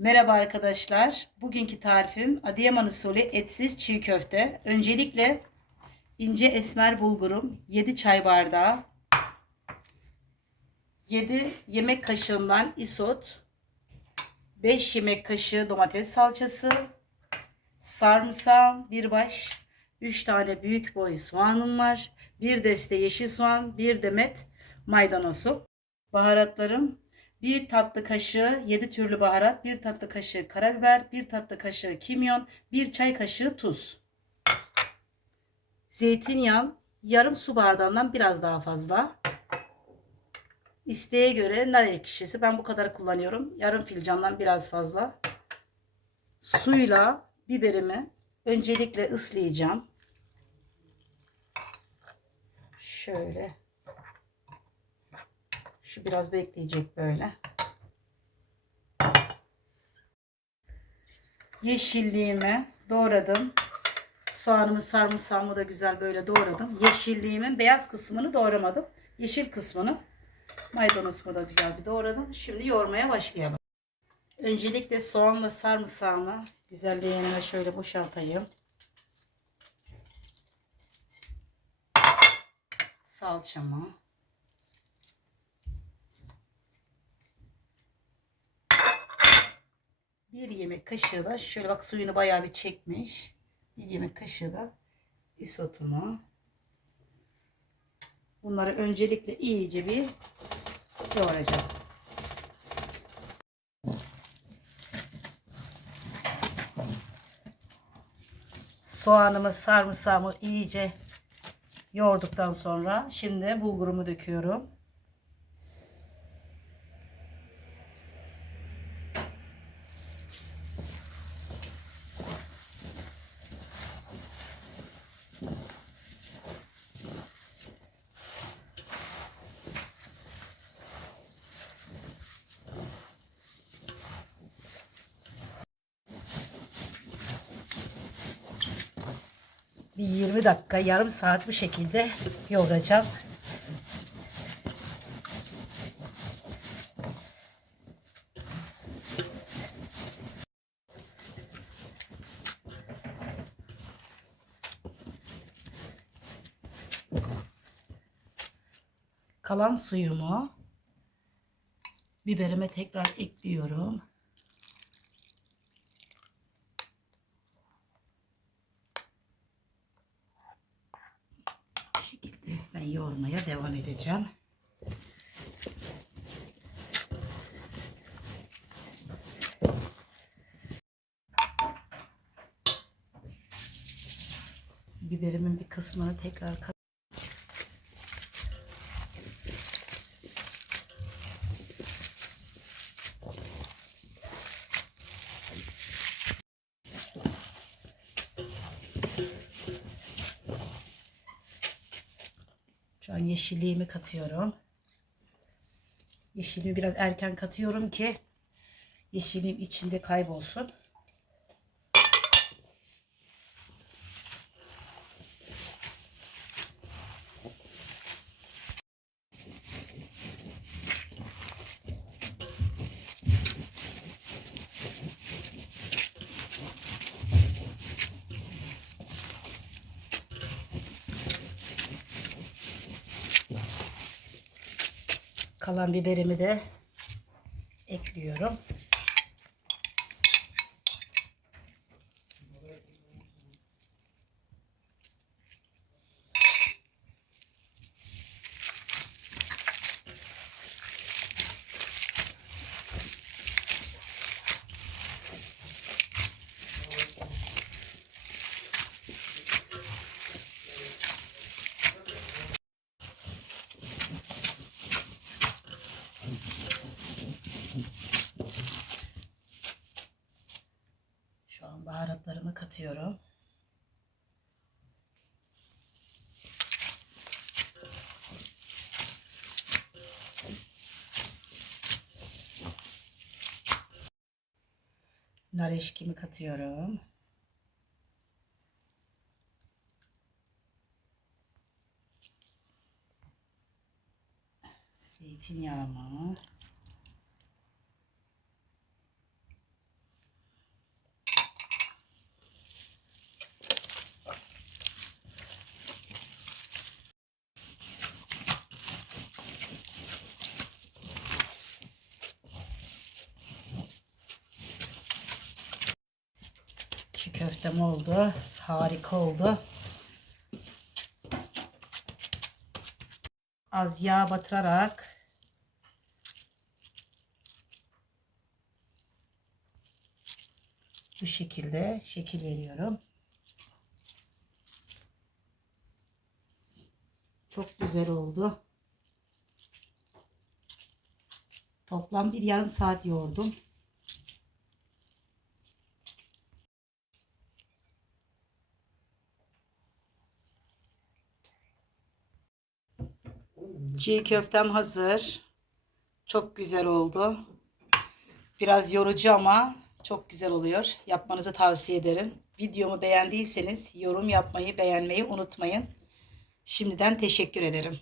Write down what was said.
Merhaba arkadaşlar. Bugünkü tarifim Adıyaman usulü etsiz çiğ köfte. Öncelikle ince esmer bulgurum 7 çay bardağı 7 yemek kaşığından isot 5 yemek kaşığı domates salçası sarımsağım bir baş 3 tane büyük boy soğanım var. Bir deste yeşil soğan, bir demet maydanozum. Baharatlarım bir tatlı kaşığı 7 türlü baharat, bir tatlı kaşığı karabiber, bir tatlı kaşığı kimyon, bir çay kaşığı tuz. Zeytinyağı yarım su bardağından biraz daha fazla. İsteğe göre nar ekşisi ben bu kadar kullanıyorum. Yarım fincandan biraz fazla. Suyla biberimi öncelikle ıslayacağım. Şöyle. Şu biraz bekleyecek böyle. Yeşilliğimi doğradım. Soğanımı sarımsağımı da güzel böyle doğradım. Yeşilliğimin beyaz kısmını doğramadım. Yeşil kısmını maydanozumu da güzel bir doğradım. Şimdi yoğurmaya başlayalım. Öncelikle soğanla sarımsağımı güzel leğenime şöyle boşaltayım. Salçamı. Bir yemek kaşığı da şöyle bak suyunu bayağı bir çekmiş. Bir yemek kaşığı da isotumu. Bunları öncelikle iyice bir yoğuracağım. Soğanımı, sarımsağımı iyice yoğurduktan sonra şimdi bulgurumu döküyorum. Bir 20 dakika yarım saat bu şekilde yoğuracağım. Kalan suyumu biberime tekrar ekliyorum. Bu şekilde ben yoğurmaya devam edeceğim. Biberimin bir kısmını tekrar Şu an yeşilliğimi katıyorum. Yeşilliğimi biraz erken katıyorum ki yeşilliğim içinde kaybolsun. Kalan biberimi de ekliyorum. Şu an baharatlarımı katıyorum. Nar eşkimi katıyorum. Zeytinyağımı Çiğ köftem oldu. Harika oldu. Az yağ batırarak bu şekilde şekil veriyorum. Çok güzel oldu. Toplam bir yarım saat yoğurdum. Çiğ köftem hazır. Çok güzel oldu. Biraz yorucu ama çok güzel oluyor. Yapmanızı tavsiye ederim. Videomu beğendiyseniz yorum yapmayı, beğenmeyi unutmayın. Şimdiden teşekkür ederim.